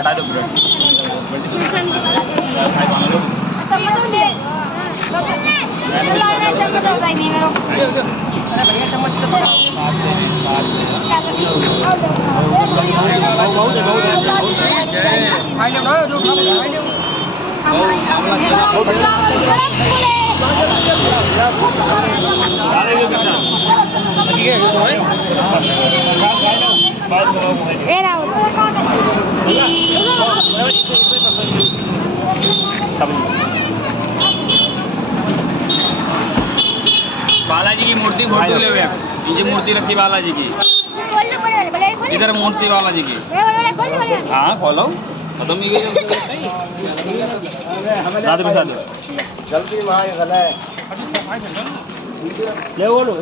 हटा दो ब्रेड बालाजी की मूर्ति फोटो ले हुए नीचे मूर्ति रखी बालाजी की इधर मूर्ति बालाजी की हाँ खोलो खत्म ही गई दाद में दाद जल्दी वहाँ गला है ले बोलो